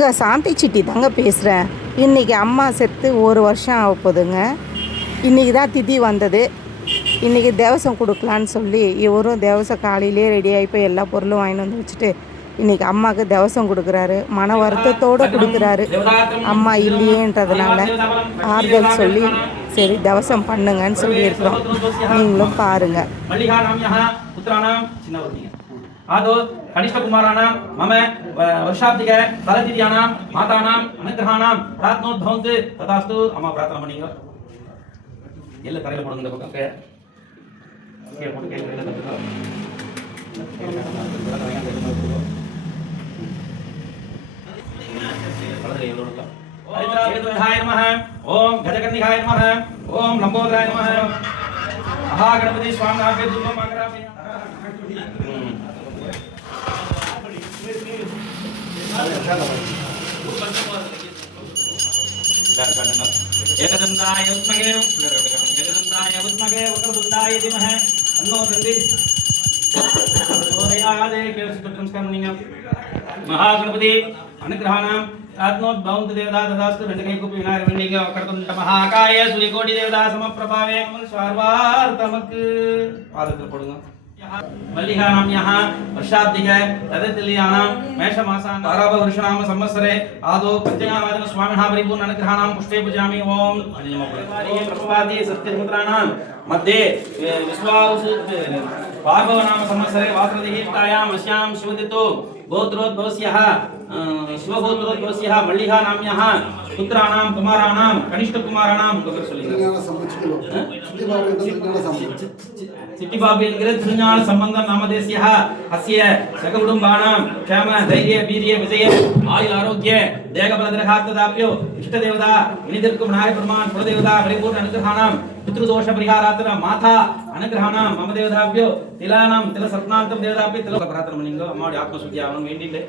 இங்கே சாந்தி சிட்டி தாங்க பேசுகிறேன். இன்றைக்கி அம்மா செத்து 1 வருஷம் ஆக போகுதுங்க. இன்றைக்கி தான் திதி வந்தது. இன்றைக்கி தேவசம் கொடுக்கலான்னு சொல்லி இவரும் தேவசம் காலையிலே ரெடி ஆகி போய் எல்லா பொருளும் வாங்கிட்டு வந்து வச்சுட்டு இன்றைக்கி அம்மாவுக்கு தேவசம் கொடுக்குறாரு. மன வருத்தத்தோடு கொடுக்குறாரு. அம்மா இல்லையேன்றதுனால ஆறுதல் சொல்லி சரி தேவசம் பண்ணுங்கன்னு சொல்லியிருக்கிறோம். நீங்களும் பாருங்கள். आदो कनिष्ठ कुमाराणां मम वर्षाब्दिक फलतिथ्यानां मातानां अनुग्रहाणां प्रार्थनोद्भवन्तु तथास्तु अम्मा प्रार्थना பண்ணீங்க எல்ல தரையில போடுங்க இந்த பக்கம் கீழ போட்டு கையில தட்டுங்க பலதரை எல்லோருங்க ஹரித்ராவிதாய நமஹ ஓம் கஜகன்னிகாய நமஹ ஓம் லம்போதராய நமஹ மகா கணபதி ஸ்வாமிநாதே துர்கம் மங்கராமி एकदंताय विद्महे वक्रतुंडाय धीमहि तन्नो दन्ति प्रचोदयात् केशपुत्रंस्कर्मणीयं महागणपति अनुग्रहाणां आत्मोद्भवन्तु देवता तदास्तु रण्डकैकुपि विनायकवण्डिक वक्रतुण्ड महाकाय सूर्यकोटि देवता समप्रभावे सर्वार्थमक पादत्र पडुंगा मल्लिकानाम्यः वर्षाब्दिक तदतिल्यानां मेषमासान् आरभवर्षनाम संवत्सरे आदौ पंचगावादन स्वामिनः परिपूर्ण अनुग्रहाणां पुष्पे पूजयामि ओम प्रभवादि सत्यमुद्राणां मध्ये विश्वावसु भागवनाम संवत्सरे वासरदिहितायां अस्यां शिवदितो गोत्रोद्भवस्यः शिवगोत्रोद्भवस्यः मल्लिकानाम्यः पुत्राणां कुमाराणां कनिष्ठ कुमाराणां सिट्टिबाबु एन्गिற திருஞான சம்பந்தம் நாமதேசியः அஸ்ய சககுடும்பானாம் க்ஷேம தைரிய வீரிய விஜய ஆயுள் ஆரோக்கிய தேகபலதரகாத்ததாப்யோ இஷ்டதேவதா இனிதிர்க்கும் நாய பெருமான் குலதேவதா பரிபூர்ண அனுகிரகானாம் பித்ருதோஷ பரிகாராத்தர மாதா அனுகிரகானாம் மம தேவதாப்யோ திலானாம் தில சத்னாந்தம் தேவதாப்யோ தில பிரார்த்தனை பண்ணீங்க அம்மாவுடைய ஆத்மசுத்தி ஆகணும் வேண்டிட்டு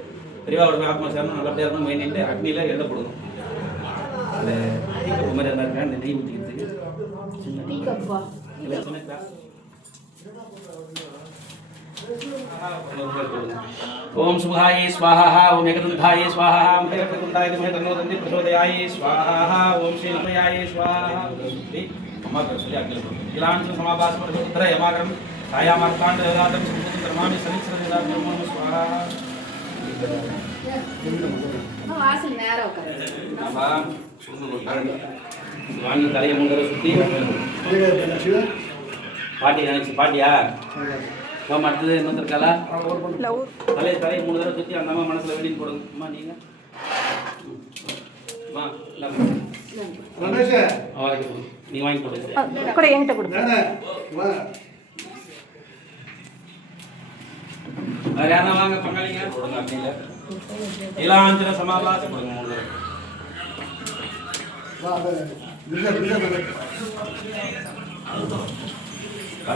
பெரியவாவுடைய ஆத்மா சேரணும் நல்லபடியாக இருக்கணும் வேண்டிட்டு அக்னியில எண்ணெய் போடணும் அந்த டீக்கப்பு மாதிரி இருந்தா இருக்கா அந்த நெய் ஊற்றிக்கிறதுக்கு ओम शुभाय स्वाहा ओम एकदंताय स्वाहा ओम एकदंताय धीमहि तन्नो दन्ति प्रचोदयाय स्वाहा ओम श्री नमयाय स्वाहा अम्मा कर सूर्य अग्नि इलांच समाभास पर उत्तर यमाकरम छायामार्तांड देवदातम धर्मामि सनिश्चर देवदातम नमो स्वाहा வாசல் நேரா உட்காரு அம்மா வாங்கி தலைய முங்கற சுத்தி பாட்டி நினைச்சு பாட்டியா நம்ம அடுத்தது என்ன இருக்கல தலைய தலைய 3 தடவை சுத்தி அந்த அம்மா மனசுல வேண்டிட்டு போடுங்க அம்மா நீங்க அம்மா ரமேஷ் அவருக்கு நீ வாங்கி போடுங்க கூட என்கிட்ட கொடுங்க அரையானா வாங்க பங்காளிங்க போடுங்க அப்படில இலாஞ்சன சமாபாச போடுங்க 3 தடவை வா